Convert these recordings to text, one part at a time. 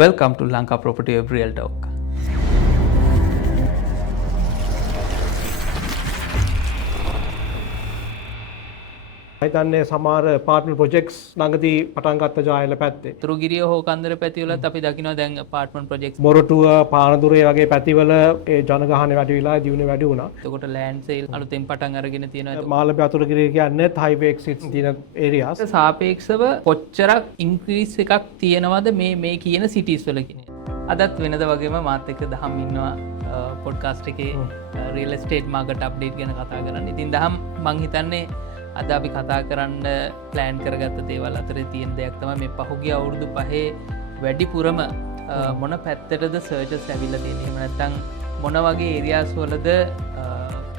Welcome to Lanka Property Real Talk. හිතන්නේ සමහර partner projects ළඟදී පටන් ගත්ත ජායල පැත්තේ. තුරුගිරිය හෝ කන්දර පැතිවලත් අපි දකිනවා දැන් අපාර්ට්මන්ට් ප්‍රොජෙක්ට්ස් මොරටුව පානදුරේ වගේ පැතිවල ඒ ජනගහනය වැඩි වෙලා දියුණුව වැඩි වුණා. එතකොට ලෑන්ඩ් සේල් අලුතෙන් පටන් අරගෙන තියෙනවා. මාළඹ අතුරුගිරිය කියන්නේ හයිවේ එක්සිට්ස් තියෙන ඒරියාස්. සාපේක්ෂව කොච්චරක් ඉන්ක්‍රීස් එකක් තියෙනවද මේ කියන සිටිස් වල කියන. අදත් වෙනද වගේම මාත් එක්ක දහම් ඉන්නවා පොඩ්කාස්ට් එකේ රියල් එස්ටේට් මාකට් අප්ඩේට් ගැන කතා කරන්න. ඉතින් දහම් මං හිතන්නේ අද අපි කතා කරන්න ප්ලෑන් කරගත්ත දේවල් අතරේ තියෙන දෙයක් තමයි මේ පහුගිය අවුරුදු 5 වැඩිපුරම මොන පැත්තටද සර්චස් ඇවිල්ලා තියෙන්නේ. එහෙම නැත්නම් මොන වගේ ඒරියාස් වලද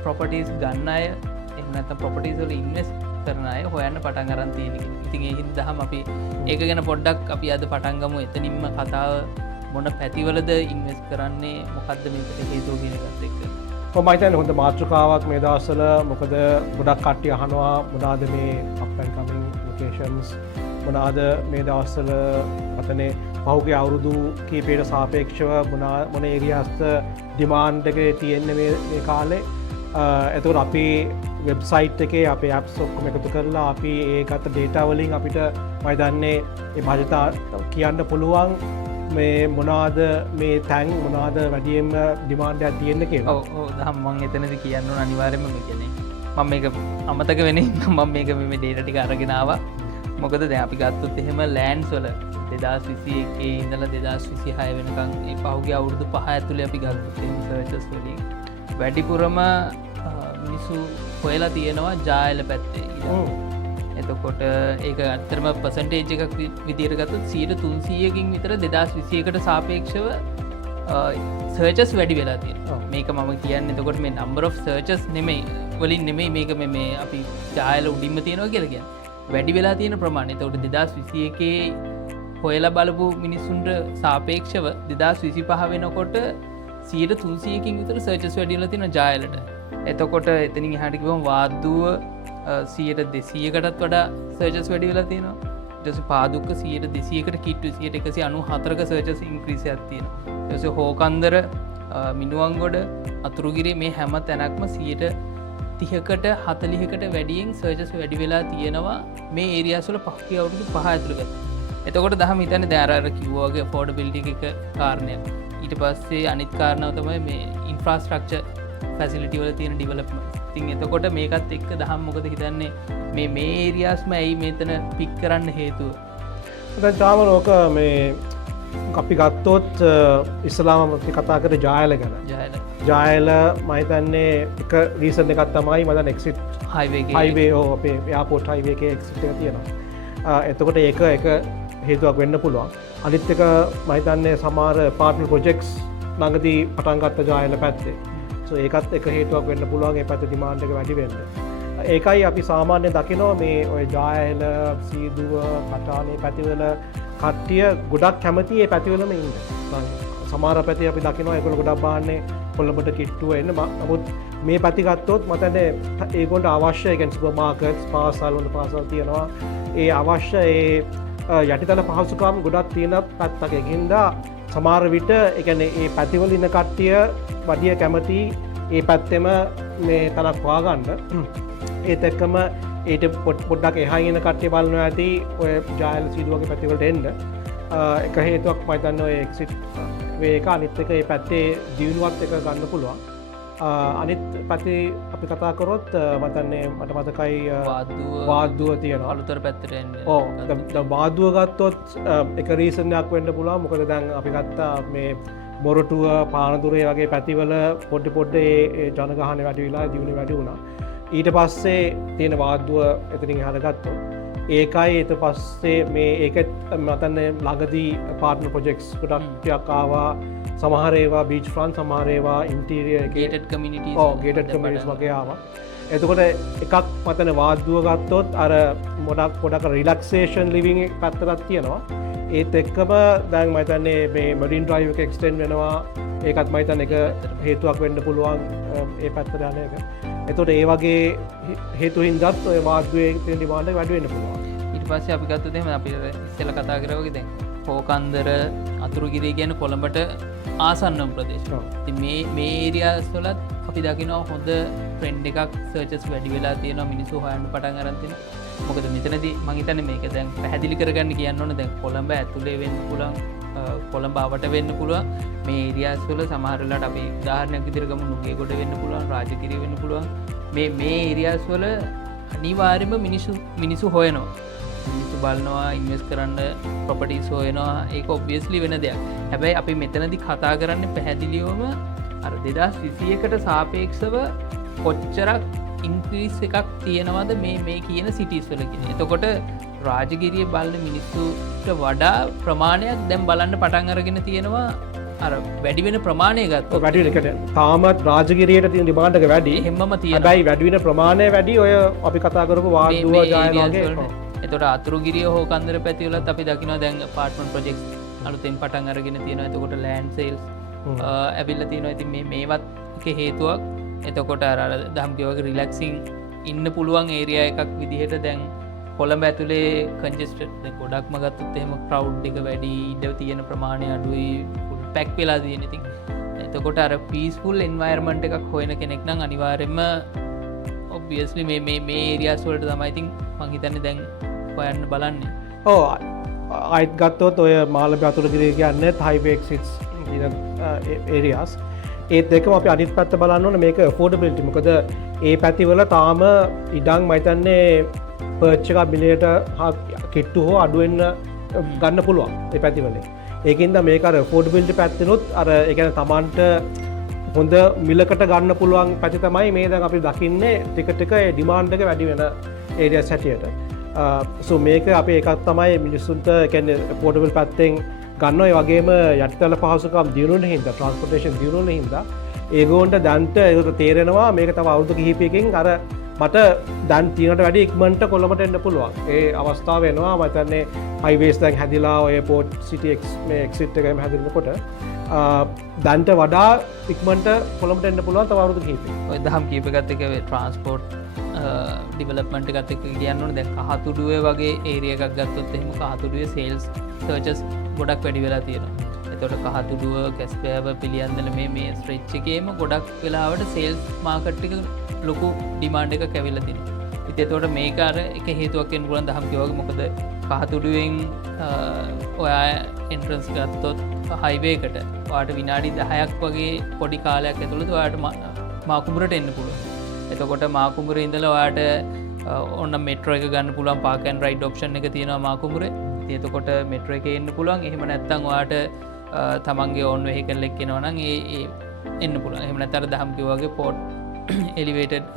ප්‍රොපර්ටිස් ගන්න අය එහෙම නැත්නම් ප්‍රොපර්ටිස් වල ඉන්වෙස්ට් කරන අය හොයන්න පටන් අරන් තියෙන එක. ඉතින් ඒ හින්දාම අපි ඒක ගැන පොඩ්ඩක් අපි අද පටන් ගමු. එතනින්ම කතාව මොන පැතිවලද ඉන්වෙස්ට් කරන්නේ මොකද්ද මේකට හේතුව කියන එකත් එක්ක. මම හිතන්නේ හොඳ මාතෘකාවක් මේ දවස්වල. මොකද ගොඩක් කට්ටිය අහනවා මොනවාද මේ up and coming locations මොනවාද මේ දවස්වල අතනේ පහුගිය අවුරුදු කීපයට සාපේක්ෂව මොන ඒරියාස්ද ඩිමාන්ඩ් එකේ තියෙන්නේ මේ කාලේ. එතකොට අපි වෙබ්සයිට් එකේ අපේ ඇප්ස් ඔක්කොම එකතු කරලා අපි ඒකට ඩේටා වලින් අපිට මම දන්නේ ඒ බජට කියන්න පුළුවන් මේ මොනාද මේ තැන් මොනාද වැඩියෙන්ම ඩිමාන්ඩ් එකක් තියෙන්න කියලා. ඔව් දහම් මම එතනදී කියන්න ඕන අනිවාර්යයෙන්ම මේ කියන්නේ මම මේක අමතක වෙන්නේ මම මේක මේ ඩේටා ටික අරගෙන ආවා. මොකද දැන් අපි ගත්තොත් එහෙම ලෑන්ඩ්ස් වල 2021 ඉඳලා 2026 වෙනකන් ඒ පහුගිය අවුරුදු 5 ඇතුලේ අපි ගත්තොත් එහෙම සර්චස් වලින් වැඩිපුරම මිනිස්සු හොයලා තියෙනවා ජායල පැත්තේ. එතකොට ඒක ඇත්තරම පර්සන්ටේජ් එකක් විදිහට ගත්තොත් 300කින් විතර 2021කට සාපේක්ෂව සර්චස් වැඩි වෙලා තියෙනවා. මේක මම කියන්නේ එතකොට මේ number of searches නෙමෙයි වලින් නෙමෙයි මේක මේ අපි ජායල උඩින්ම තියෙනවා කියලා කියන්නේ. වැඩි වෙලා තියෙන ප්‍රමාණය. එතකොට 2021 හොයලා බලපු මිනිස්සුන්ට සාපේක්ෂව 2025 වෙනකොට 300කින් විතර සර්චස් වැඩි වෙලා තියෙනවා ජායලට. එතකොට එතනින් එහාට කිව්වම වාද්දුව 200කටත් වඩා සර්චස් වැඩි වෙලා තියෙනවා. ඊට පස්සේ පාදුක්ක 200කට කිට්ටු 194ක සර්චස් ඉන්ක්‍රීස් එකක් තියෙනවා. ඊට පස්සේ හෝකන්දර මිනුවන්ගොඩ අතුරුගිරිය මේ හැම තැනක්ම 30කට 40කට වැඩියෙන් සර්චස් වැඩි වෙලා තියෙනවා මේ ඒරියාස් වල පහුගිය අවුරුදු 5 ඇතුළත. එතකොට දහම හිතන්නේ දැන් අර කිව්වා වගේ affordability එක කාරණයක්. ඊට පස්සේ අනිත් කාරණාව තමයි මේ ඉන්ෆ්‍රාස්ට්‍රක්චර් ෆැසිලිටි වල තියෙන ඩෙවලොප්මන්ට්. ඉතින් එතකොට මේකත් එක්ක දහම් මොකද හිතන්නේ මේ ඒරියාස්ම ඇයි මෙතන පික් කරන්න හේතුව? දැන් තාම ලෝක මේ අපි ගත්තොත් ඉස්ලාම අපි කතා කරේ ජායල ගැන. ජායල මම හිතන්නේ එක රීසන් එකක් තමයි මම දැන් එක්සිට් හයිවේ අපේ එයාපෝට් හයිවේ එකේ එක්සිට් එක තියෙනවා. එතකොට ඒක හේතුවක් වෙන්න පුළුවන්. අනිත් එක මම හිතන්නේ සමහර පාර්ට්නර් ප්‍රොජෙක්ට්ස් ළඟදී පටන් ගත්ත ජායල පැත්තේ. ඒකත් එක හේතුවක් වෙන්න පුළුවන් ඒ පැත්තේ ඩිමාන්ඩ් එක වැඩි වෙන්න. ඒකයි අපි සාමාන්‍යයෙන් දකිනවා මේ ඔය ජායල සීදුව කටානේ පැතිවල කට්ටිය ගොඩක් කැමති ඒ පැතිවලම ඉන්න. සමහර පැති අපි දකිනවා ඒගොල්ලෝ ගොඩක් බාන්නේ කොළඹට කිට්ටුව එන්න. නමුත් මේ පැති ගත්තොත් මතන්නේ ඒගොල්ලන්ට අවශ්‍ය ඒ කියන්නේ සුපර් මාකට්ස් පාසල් වල පාසල් තියෙනවා. ඒ අවශ්‍ය ඒ යටිතල පහසුකම් ගොඩක් තියෙන පැත්තක. ඒකින්ද සමහර විට ඒ කියන්නේ ඒ පැතිවල ඉන්න කට්ටිය වඩිය කැමති ඒ පැත්තෙම මේ තනක් හොයාගන්න. ඒත් එක්කම ඊට පොඩ්ඩක් එහා ඉන්න කට්ටිය බලනවා ඇති ඔය ජායල සීදුවගේ පැතිවලට එන්න. එක හේතුවක් මම හිතන්නේ ඔය එක්සිට් වේ එක. අනිත් එක මේ පැත්තේ දියුණුවත් එක ගන්න පුළුවන්. අනිත් පැත්තේ අපි කතා කරොත් මට මතකයි වාද්දුව තියෙනවා අලුතර පැත්තට එන්නේ. ඔව් දැන් වාද්දුව ගත්තොත් එක රීසන් එකක් වෙන්න පුළුවන්. මොකද දැන් අපි ගත්තා මේ මොරටුව පානදුරේ වගේ පැතිවල පොඩ්ඩ ඒ ජනගහනය වැඩි වෙලා දියුණුව වැඩි වුණා. ඊට පස්සේ තියෙන වාද්දුව එතනින් එහාට ගත්තොත් ඒකයි ඊට පස්සේ මේ ඒකත් මතන්නේ ළඟදී පාර්ට්නර් ප්‍රොජෙක්ට්ස් ගොඩක් ටිකක් ආවා. සමහර ඒවා බීච් ෆ්‍රන්ට් සමහර ඒවා ඉන්ටීරියර් ගේටඩ් කමියුනිටිස් ගේටඩ් කමියුනිටිස් වගේ ආවා. එතකොට එකක් මතන වාද්දුව ගත්තොත් අර පොඩක් රිලැක්සේෂන් ලිවිං පැත්තක් තියෙනවා. ඒත් එක්කම දැන් මම හිතන්නේ මේ මරින් ඩ්‍රයිව් එක එක්ස්ටෙන්ඩ් වෙනවා. ඒකත් මම හිතන්නේ එක හේතුවක් වෙන්න පුළුවන් ඒ පැත්තට යන එක. එතකොට ඒ වගේ හේතු හින්දාත් ඔය වාද්දුවේ තියෙන ඩිමාන්ඩ් එක වැඩි වෙන්න පුළුවන්. ඊට පස්සේ අපි ගත්තොත් එහෙම අපි ඉස්සෙල්ලා කතා කරා වගේ දැන් හෝකන්දර අතුරුගිරිය කියන කොළඹට ආසන්නම් ප්‍රදේශ. මේ ඒරියාස් වලත් අපි දකිනවා හොඳ ට්‍රෙන්ඩ් එකක් සර්චස් වැඩි වෙලා තියෙනවා මිනිස්සු හොයන්න පටන් අරන් තියෙනවා. මොකද මෙතනදී මම හිතන්නේ මේක දැන් පැහැදිලි කරගන්න කියන්න ඕන දැන් කොළඹ ඇතුලේ වෙන්න පුළුවන් කොළඹ ආවට වෙන්න පුළුවන් මේ ඒරියාස් වල සමහර වෙලාවට අපි උදාහරණයක් විදිහට ගමු නුගේගොඩ වෙන්න පුළුවන් රාජගිරිය වෙන්න පුළුවන් මේ ඒරියාස් වල අනිවාර්යයෙන්ම මිනිස්සු හොයනවා මිනිස්සු බලනවා ඉන්වෙස්ට් කරන්න ප්‍රොපර්ටිස් හොයනවා ඒක ඔබ්වියස්ලි වෙන දෙයක්. හැබැයි අපි මෙතනදී කතා කරන්නේ පැහැදිලිවම අර 2021ට සාපේක්ෂව කොච්චරක් ඉන්ක්‍රීස් එකක් තියෙනවද මේ කියන සිටිස් වල කියන. එතකොට රාජගිරිය බලන මිනිස්සුන්ට වඩා ප්‍රමාණයක් දැන් බලන්න පටන් අරගෙන තියෙනවා අර වැඩි වෙන ප්‍රමාණය ගත්තොත් වැඩි වෙනකට තාමත් රාජගිරියට තියෙන ඩිමාන්ඩ් එක වැඩි. එහෙමම තියෙනවා. හැබැයි වැඩි වෙන ප්‍රමාණය වැඩි ඔය අපි කතා කරපු වාඩුව ජායන වගේ. එතකොට අතුරුගිරිය හෝ කන්දර පැති වලත් අපි දකිනවා දැන් අපාර්ට්මන්ට් ප්‍රොජෙක්ට්ස් අලුතෙන් පටන් අරගෙන තියෙනවා. එතකොට ලෑන්ඩ් සේල්ස් ඇවිල්ලා තියෙනවා. ඉතින් මේවත් එක හේතුවක්. එතකොට අර දහම් කියවගේ රිලැක්සිං ඉන්න පුළුවන් ඒරියා එකක් විදිහට දැන් කොළඹ ඇතුලේ කන්ජෙස්ටඩ් ගොඩක්ම ගත්තොත් එහෙම ක්‍රවුඩ් එක වැඩි ඉඩ තියෙන ප්‍රමාණය අඩුයි ෆුල් පැක් වෙලා තියෙන. ඉතින් එතකොට අර පීස්ෆුල් එන්වයරන්මන්ට් එකක් හොයන කෙනෙක් නම් අනිවාර්යයෙන්ම ඔබ්වියස්ලි මේ ඒරියාස් වලට තමයි ඉතින් මං හිතන්නේ දැන් හොයන්න බලන්නේ. ඔව් අයිත් ගත්තොත් ඔය මාළඹ අතුරුගිරිය කියන්නේ හයිවේ එක්සිට්ස් කියන ඒරියාස් ඒත් දෙකම අපි අනිත් පැත්ත බලන්න ඕනේ මේක affordability. මොකද ඒ පැතිවල තාම ඉඩම් මම හිතන්නේ පර්ච් එක මිලියට කිට්ටු හෝ අඩු වෙන්න ගන්න පුළුවන් ඒ පැතිවලින්. ඒකින්ද මේක අර affordability පැත්තෙනුත් අර ඒ කියන්නේ Tamanට හොඳ මිලකට ගන්න පුළුවන් පැති තමයි මේ දැන් අපි දකින්නේ ටික ටික ඒ ඩිමාන්ඩ් එක වැඩි වෙන ඒරියාස් හැටියට. සෝ මේක අපේ එකක් තමයි මිනිස්සුන්ට කියන්නේ affordable පැත්තෙන් ගන්න ඒ වගේම යටිතල පහසුකම් දියුණුවෙන හින්දා ට්‍රාන්ස්පෝර්ටේෂන් දියුණුවෙන හින්දා ඒගොල්ලන්ට දැන්ට ඒකට තේරෙනවා මේක තව අවුරුදු කිහිපයකින් අර මට දැන් තියෙනට වැඩි ඉක්මනට කොළඹට එන්න පුළුවන්. ඒ අවස්ථාව වෙනවා. මම හිතන්නේ හයිවේස් දැන් හැදිලා ඔය පෝට් සිටි මේ එක්සිට් එකම හැදෙනකොට දැන්ට වඩා ඉක්මනට කොළඹට එන්න පුළුවන් තව අවුරුදු කිහිපයකින්. ඔය දහම් කීපයකට එක ට්‍රාන්ස්පෝර්ට් ඩිවලොප්මන්ට් එකත් එක්ක කියන්න ඕනේ. දැන් කහතුඩුවේ වගේ ඒරියා එකක් ගත්තොත් එහෙම කහතුඩුවේ සේල්ස් සර්චස් ගොඩක් වැඩි වෙලා තියෙනවා. එතකොට කහතුඩුව කැස්පෑව පිළියන්දල මේ ස්ට්‍රෙච් එකේම ගොඩක් වෙලාවට සේල්ස් මාකට් එක ලොකු ඩිමාන්ඩ් එකක් ඇවිල්ලා තියෙනවා. ඉතින් එතකොට මේක අර එක හේතුවක් වෙන්න පුළුවන් දහම් කියවගේ. මොකද කහතුඩුවෙන් ඔයා එන්ට්‍රන්ස් ගත්තොත් හයිවේ එකට ඔයාට විනාඩි 10ක් වගේ පොඩි කාලයක් ඇතුළත ඔයාට මාකුඹරට එන්න පුළුවන්. එතකොට මාකුඹරේ ඉඳලා ඔයාට ඔන්න මෙට්‍රෝ එක ගන්න පුළුවන් පාක් ඇන්ඩ් රයිඩ් ඔප්ෂන් එක තියෙනවා මාකුඹරේ. එතකොට මෙට්‍රෝ එකේ එන්න පුළුවන්. එහෙම නැත්නම් ඔයාට තමන්ගේ ඕන් වෙහිකල් එකක් එනවා නම් ඒ එන්න පුළුවන්. එහෙම නැත්නම් අර දහම් කිව්වා වගේ පෝට් එලිවේටඩ්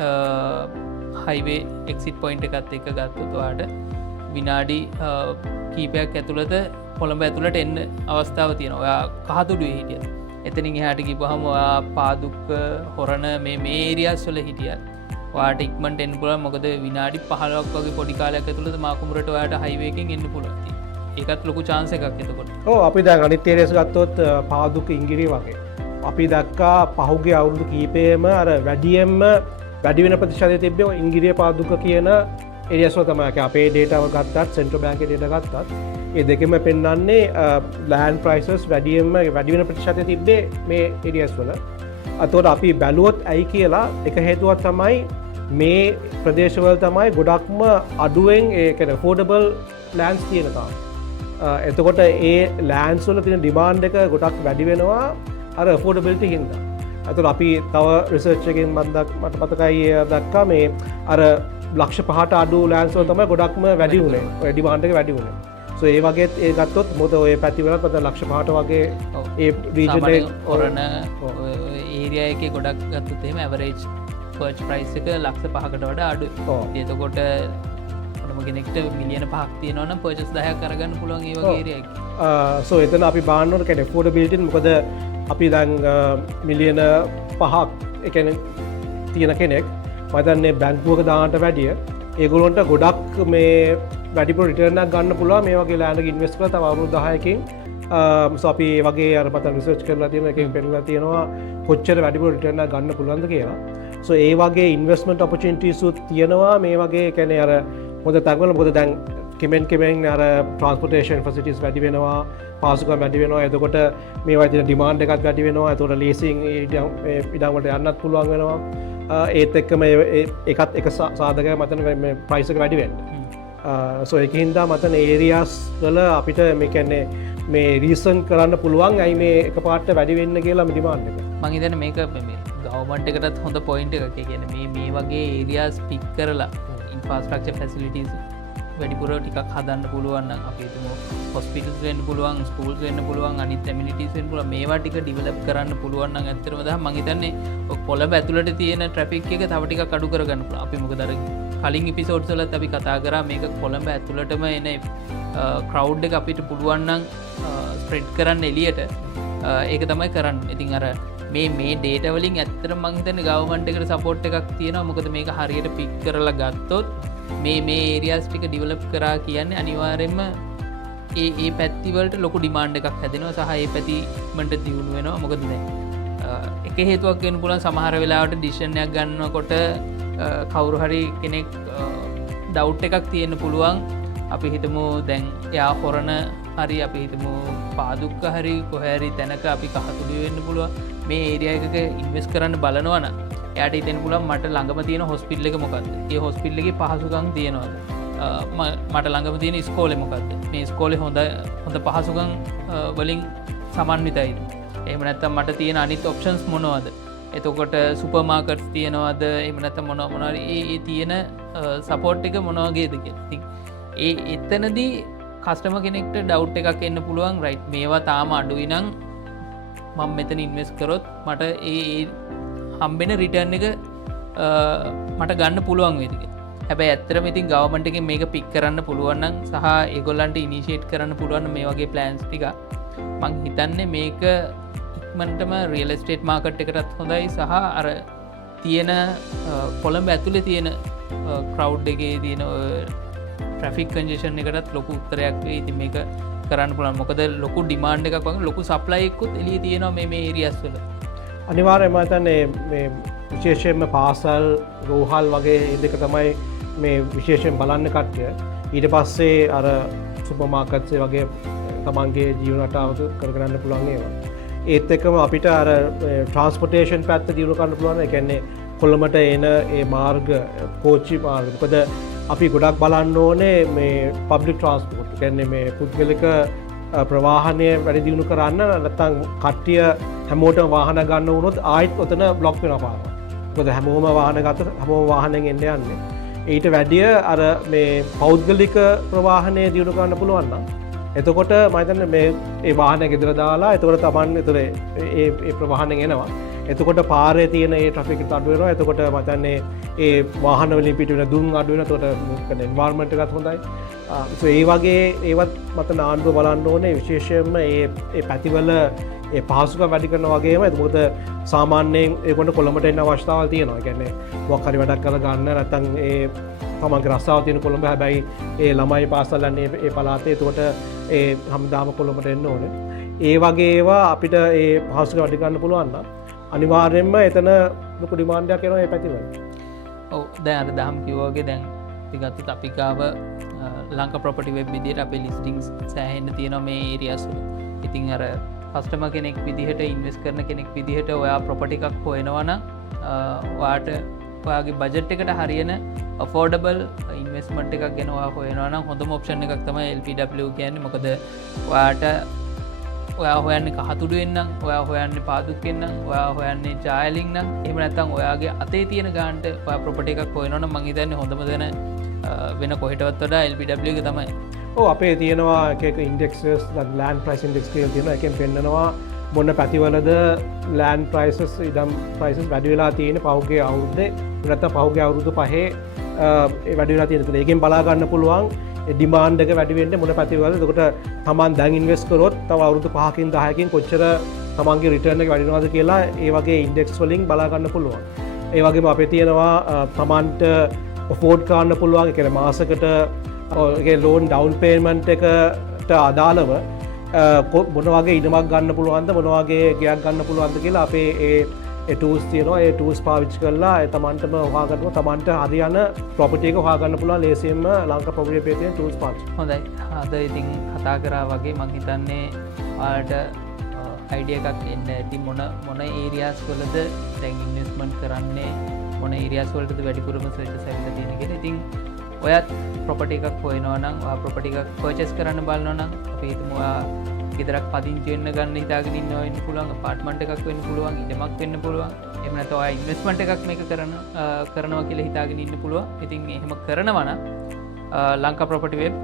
හයිවේ එක්සිට් පොයින්ට් එකත් එක්ක ගත්තොත් ඔයාට විනාඩි කීපයක් ඇතුළත කොළඹ ඇතුළට එන්න අවස්ථාව තියෙනවා. ඔයා කහතුඩුවේ හිටියත්. එතනින් එහාට ගිහපුවහම ඔයා පාදුක්ක හොරණ මේ ඒරියාස් වල හිටියත් ඔයාට ඉක්මනට එන්න පුළුවන්. මොකද විනාඩි 15ක් වගේ පොඩි කාලයක් ඇතුළත මාකුඹරට ඔයාට හයිවේ එකෙන් එන්න පුළුවන්. ඒකත් ලොකු chance එකක් එතකොට. ඔව් අපි දැන් අනිත් ඒරියාස් ගත්තොත් පාදුක්ක ඉංගිරිය වගේ. අපි දැක්කා පහුගිය අවුරුදු කීපෙම අර වැඩි වෙන ප්‍රතිශතය තිබ්බේ ඉංගිරිය පාදුක්ක කියන ඒරියාස් වල තමයි. අපේ data එක ගත්තත් සෙන්ට්‍රල් බැංකුවේ data ගත්තත් ඒ දෙකෙම පෙන්වන්නේ land prices වැඩි වෙන ප්‍රතිශතය තිබ්බේ මේ ඒරියාස් වල. අතකොට අපි බැලුවොත් ඇයි කියලා එක හේතුවක් තමයි මේ ප්‍රදේශවල තමයි ගොඩක්ම අඩුවෙන් ඒ කියන්නේ affordable lands තියෙන තාම. එතකොට ඒ lands වල තියෙන demand එක ගොඩක් වැඩි වෙනවා අර affordability හින්දා. එතකොට අපි තව research එකකින් මට මතකයි දැක්කා මේ අර ලක්ෂ 5ට අඩු lands වල තමයි ගොඩක්ම වැඩි වුණේ. ඔය demand එක වැඩි වුණේ. So ඒ වගේ ඒ ගත්තොත් මොකද ඔය පැති වලත් මත ලක්ෂ 5ට වගේ ඒ region එකේ ඔරණ ඒරියා එකේ ගොඩක් ගත්තොත් එහෙම average purchase price එක ලක්ෂ 5කට වඩා අඩුයි. එතකොට කෙනෙක්ට මිලියන 5ක් තියෙනවා නම් පර්චස් 10ක් කරගන්න පුළුවන් ඒ වගේ ඒරියා එකක්. සෝ එතන අපි බලන්න ඕනේ කියන්නේ affordability මොකද අපි දැන් මිලියන 5ක් ඒ කියන්නේ තියෙන කෙනෙක් මම දන්නේ බැංකුවක දාන්නට වැඩිය ඒගොල්ලන්ට ගොඩක් මේ වැඩිපුර රිටර්න් එකක් ගන්න පුළුවන් මේ වගේ ලෑන්ඩ් එක ඉන්වෙස්ට් කරලා තව අවුරුදු 10කින් සෝ අපි ඒ වගේ අර මත රිසර්ච් කරලා තියෙන එකෙන් පෙන්නලා තියෙනවා කොච්චර වැඩිපුර රිටර්න් එකක් ගන්න පුළුවන්ද කියලා. සෝ ඒ වගේ ඉන්වෙස්ට්මන්ට් ඔපචුනිටිස් උත් තියෙනවා මේ වගේ කියන්නේ අර මොකද තගවල මොකද දැන් කෙමෙන් කෙමෙන් අර ට්‍රන්ස්පෝර්ටේෂන් ෆැසිලිටිස් වැඩි වෙනවා පාසුකම් වැඩි වෙනවා එතකොට මේවා තියෙන ඩිමාන්ඩ් එකත් වැඩි වෙනවා එතකොට ලීසින් ඉඩම් වලට යන්නත් පුළුවන් වෙනවා ඒත් එක්කම ඒකත් එක සාධකයක් මතන මේ ප්‍රයිස් එක වැඩි වෙන්න සෝ ඒකින් හින්දා මතන ඒරියාස් වල අපිට මේ කියන්නේ මේ රීසන් කරන්න පුළුවන් ඇයි මේ එකපාරට වැඩි වෙන්න කියලා ඩිමාන්ඩ් එක මම හිතන්නේ මේක මේ ගවර්න්මන්ට් එකටත් හොඳ පොයින්ට් එකක් කියන්නේ මේ වගේ ඒරියාස් පික් කරලා ඉන්ෆ්‍රාස්ට්‍රක්චර් ෆැසිලිටිස් වැඩිපුර ටිකක් හදන්න පුළුවන් නම් අපි හිතමු හොස්පිටල්ස් වෙන්න පුළුවන් ස්කූල්ස් වෙන්න පුළුවන් අනිත් ඇමිනිටිස් වෙන්න පුළුවන් මේවා ටික ඩිවෙලොප් කරන්න පුළුවන් නම් ඇත්තටම මම හිතන්නේ කොළඹ ඇතුළට තියෙන ට්‍රැෆික් එක තව ටිකක් අඩු කරගන්න පුළුවන් අපි මොකද අර කලින් එපිසෝඩ්ස් වලත් අපි කතා කරා මේක කොළඹ ඇතුළටම එන ක්‍රවුඩ් එක අපිට පුළුවන් නම් ස්ප්‍රෙඩ් කරන්න එළියට ඒක තමයි කරන්න. ඉතින් අර මේ ඩේටා වලින් ඇත්තටම මම හිතන්නේ ගවර්න්මන්ට් එකට සපෝට් එකක් තියෙනවා. මොකද මේක හරියට පික් කරලා ගත්තොත් මේ ඒරියාස් ටික ඩිවෙලොප් කරා කියන්නේ අනිවාර්යයෙන්ම ඒ පැති වලට ලොකු ඩිමාන්ඩ් එකක් හැදෙනවා සහ ඒ පැතිමන්ට දියුණු වෙනවා. මොකද දැන් එක හේතුවක් වෙන්න පුළුවන් සමහර වෙලාවට ඩිසිෂන් එකක් ගන්නකොට කවුරු හරි කෙනෙක් ඩවුට් එකක් තියෙන්න පුළුවන්. අපි හිතමු දැන් එයා හොරණ හරි අපි හිතමු පාදුක්ක හරි කොහේ හරි තැනක අපි කහතුඩු වෙන්න පුළුවන්. මේ ඒරියා එකක ඉන්වෙස්ට් කරන්න බලනවා නම් එයාට හිතෙන්න පුළුවන් මට ළඟම තියෙන හොස්පිටල් එක මොකක්ද? ඒ හොස්පිටල් එකේ පහසුකම් තියෙනවද? මට ළඟම තියෙන ඉස්කෝලේ මොකක්ද? මේ ඉස්කෝලේ හොඳ පහසුකම් වලින් සමන්විතයිද? එහෙම නැත්නම් මට තියෙන අනිත් ඔප්ෂන්ස් මොනවද? එතකොට සුපර් මාකට්ස් තියෙනවද? එහෙම නැත්නම් මොනවා ඒ තියෙන සපෝට් එක මොන වගේද කියලා. ඉතින් එතනදී කස්ටමර් කෙනෙක්ට ඩවුට් එකක් එන්න පුළුවන් රයිට් මේවා තාම අඩුයි නම් මම මෙතන ඉන්වෙස්ට් කරොත් මට ඒ හම්බෙන රිටර්න් එක මට ගන්න පුළුවන් වේද කියලා. හැබැයි ඇත්තටම ඉතින් ගවර්න්මන්ට් එකෙන් මේක පික් කරන්න පුළුවන් නම් සහ ඒගොල්ලන්ට ඉනිෂিয়েට් කරන්න පුළුවන් මේ වගේ ප්ලෑන්ස් ටික මම හිතන්නේ මේක ඉක්මනටම රියල් එස්ටේට් මාකට් එකටත් හොඳයි සහ අර තියෙන කොළඹ ඇතුලේ තියෙන ක්‍රවුඩ් එකේ තියෙන ට්‍රැෆික් කන්ජෙෂන් එකටත් ලොකු උත්තරයක් වෙයි. ඉතින් මේක කරන්න පුළුවන්. මොකද ලොකු ඩිමාන්ඩ් එකක් වගේ ලොකු සප්ලයි එකකුත් එළිය තියෙනවා මේ ඒරියාස් වල. අනිවාර්යයෙන්ම හිතන්නේ මේ විශේෂයෙන්ම පාසල් රෝහල් වගේ දෙක තමයි මේ විශේෂයෙන් බලන්න කට්ටිය. ඊට පස්සේ අර සුපර් මාකට්ස් වගේ තමන්ගේ ජීවන රටාව කරගන්න පුළුවන් ඒවා. ඒත් එක්කම අපිට අර ට්‍රාන්ස්පෝර්ටේෂන් පැත්ත දියුණු කරන්න පුළුවන්. ඒ කියන්නේ කොළඹට එන ඒ මාර්ග කෝච්චි මාර්ග. මොකද අපි ගොඩක් බලන්න ඕනේ මේ පබ්ලික් ට්‍රාන්ස්පෝර්ට්. ඒ කියන්නේ මේ පුද්ගලික ප්‍රවාහනය වැඩි දියුණු කරන්න නැත්නම් කට්ටිය හැමෝටම වාහන ගන්න වුණොත් ආයෙත් ඔතන බ්ලොක් වෙනවා පාර. මොකද හැමෝම වාහන ගත්තොත් හැමෝම වාහනෙන් එන්න යන්නේ. ඊට වැඩිය අර මේ පෞද්ගලික ප්‍රවාහනය දියුණු කරන්න පුළුවන් නම් එතකොට මම හිතන්නේ මේ ඒ වාහන ගෙදර දාලා එතකොට Taman ඒතර ඒ ප්‍රවාහනෙන් එනවා. එතකොට පාරේ තියෙන ඒ ට්‍රැෆික් එක අඩු වෙනවා. එතකොට මම හිතන්නේ ඒ වාහන වලින් පිට වෙන දුම් අඩු වෙනවා. එතකොට එන්වයරන්මන්ට් එකත් හොඳයි. so ඒ වගේ ඒවත් මත නාන්දුව බලන්න ඕනේ විශේෂයෙන්ම ඒ පැතිවල ඒ පහසුකම් වැඩි කරනවා වගේම මොකද සාමාන්‍යයෙන් ඒකට කොළඹට එන්න අවශ්‍යතාවල් තියෙනවා. ඒ කියන්නේ මොකක් හරි වැඩක් කරලා ගන්න නැත්නම් ඒ තමන්ගේ රස්සාව තියෙන කොළඹ හැබැයි ඒ ළමයි පාසල් යන්නේ ඒ පළාතේ. එතකොට ඒ හැමදාම කොළඹට එන්න ඕනේ. ඒ වගේ ඒවා අපිට ඒ පහසුකම් වැඩි කරන්න පුළුවන් නම් අනිවාර්යයෙන්ම එතන ලොකු ඩිමාන්ඩ් එකක් එනවා මේ පැතිවල. ඔව් දැන් අර දහම් කිව්වා වගේ දැන් ටිකත් අපි ගාව ලංකා ප්‍රොපර්ටි වෙබ් විදියට අපේ ලිස්ටින්ග්ස් සෑහෙන්න තියෙනවා මේ ඒරියාස් වල. ඉතින් අර කස්ටමර් කෙනෙක් විදිහට ඉන්වෙස්ට් කරන කෙනෙක් විදිහට ඔයා ප්‍රොපර්ටි එකක් හොයනවා නම් ඔයාට ඔයාගේ බජට් එකට හරියන affordable ඉන්වෙස්ට්මන්ට් එකක් ගැන ඔයා හොයනවා නම් හොඳම ඔප්ෂන් එකක් තමයි LPW කියන්නේ. මොකද ඔයා හොයන්නේ කහතුඩුවෙන් නම්, ඔයා හොයන්නේ පාදුක්කෙන් නම්, ඔයා හොයන්නේ ජායලින් නම්, එහෙම නැත්නම් ඔයාගේ අතේ තියෙන ගානට ඔයා ප්‍රොපර්ටි එකක් හොයනවා නම් මම හිතන්නේ හොඳම දෙන වෙන කොහෙටවත් වඩා LPW එක තමයි. ඔව් අපේ තියෙනවා එක ඉන්ඩෙක්සස් ලෑන්ඩ් ප්‍රයිස් ඉන්ඩෙක්ස් කියලා තියෙනවා. එකෙන් පෙන්නනවා මොන පැතිවලද ලෑන්ඩ් ප්‍රයිසස් ඉඩම් ප්‍රයිසස් වැඩි වෙලා තියෙන පහුගිය අවුරුද්දේ නැත්නම් පහුගිය අවුරුදු පහේ ඒ වැඩි වෙලා තියෙන. ඒකෙන් බලා ගන්න පුළුවන් ඩිමාන්ඩ් එක වැඩි වෙන්නේ මොන පැතිවලද. එතකොට තමන් දැන් ඉන්වෙස්ට් කරොත් තව අවුරුදු 5කින් 10කින් කොච්චර තමන්ගේ රිටර්න් එක වැඩි වෙනවද කියලා ඒ වගේ ඉන්ඩෙක්ස් වලින් බලා ගන්න පුළුවන්. ඒ වගේම අපේ තියෙනවා තමන්ට afford කරන්න පුළුවන් ඒ කියන්නේ මාසෙකට ඒ ලෝන් ඩවුන් පේමන්ට් එකට අදාළව මොන වගේ ඉඩමක් ගන්න පුළුවන්ද මොන වගේ ගයක් ගන්න පුළුවන්ද කියලා අපේ ඒ ටූස් තියනවා ඒ ටූස් පාවිච්චි කරලා තමන්ටම හවාගටම තමන්ට හරියන්න ප්‍රොපටියක හවාගන්න පුළා ලේසියෙන්ම ලංක ප්‍රපටිය පේතිය ටූස් පාච් හොඳයි අද ඉතින් කතා කරා වගේ මං හිතන්නේ ආට අයිඩිය එකක් එන්න ඇති මොන ඒරියාස් වලද දැන් ඉන්වෙස්ට්මන්ට් කරන්නේ මොන ඒරියාස් වලටද වැඩිපුරම සර්චස් ඇවිල්ලා තියෙන කියලා. ඉතින් ඔයත් ප්‍රොපර්ටි එකක් හොයනවා නම් ඔයා ප්‍රොපර්ටි එකක් පර්චේස් කරන්න බලනවා නම් අපි හිතමු ඔයා ගෙදරක් පදිංචි වෙන්න ගන්න හිතාගෙන ඉන්නවා වෙන්න පුළුවන්, අපාර්ට්මන්ට් එකක් වෙන්න පුළුවන්, ඉඩමක් වෙන්න පුළුවන්. එහෙම නැත්නම් ඔයා ඉන්වෙස්ට්මන්ට් එකක් මේක කරනවා කියලා හිතාගෙන ඉන්න පුළුවන්. ඉතින් එහෙම කරනවා නම් ලංකා ප්‍රොපර්ටි වෙබ්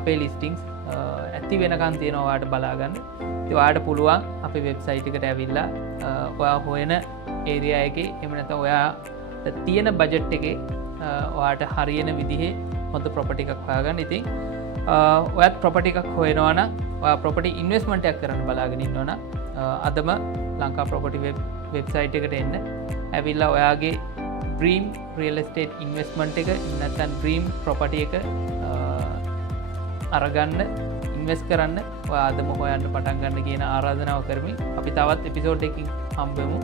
අපේ ලිස්ටින්ග්ස් ඇති වෙනකන් තියෙනවා ඔයාලට බලා ගන්න. ඉතින් ඔයාලට පුළුවන් අපේ වෙබ්සයිට් එකට ඇවිල්ලා ඔයා හොයන ඒරියා එකේ එහෙම නැත්නම් ඔයාට තියෙන බජට් එකේ ඔයාට හරියන විදිහේ හොඳ ප්‍රොපර්ටි එකක් හොයාගන්න. ඉතින් ඔයත් ප්‍රොපර්ටි එකක් හොයනවා නම් ඔයා ප්‍රොපර්ටි ඉන්වෙස්ට්මන්ට් එකක් කරන්න බලාගෙන ඉන්නවා නම් අදම ලංකා ප්‍රොපර්ටි වෙබ්සයිට් එකට එන්න. ඇවිල්ලා ඔයාගේ ඩ්‍රීම් රියල් එස්ටේට් ඉන්වෙස්ට්මන්ට් එක නැත්නම් ඩ්‍රීම් ප්‍රොපර්ටි එක අරගන්න ඉන්වෙස්ට් කරන්න ඔයා අදම හොයන්න පටන් ගන්න කියන ආරාධනාව කරමින් අපි තවත් එපිසෝඩ් එකකින් හම්බෙමු.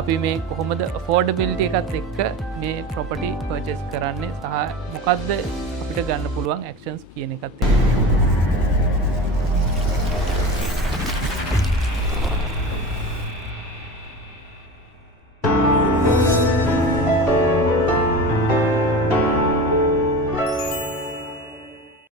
අපි මේ කොහොමද affordability එකත් එක්ක මේ property purchase කරන්නේ සහ මොකද්ද අපිට ගන්න පුළුවන් actions කියන එකත් එක්ක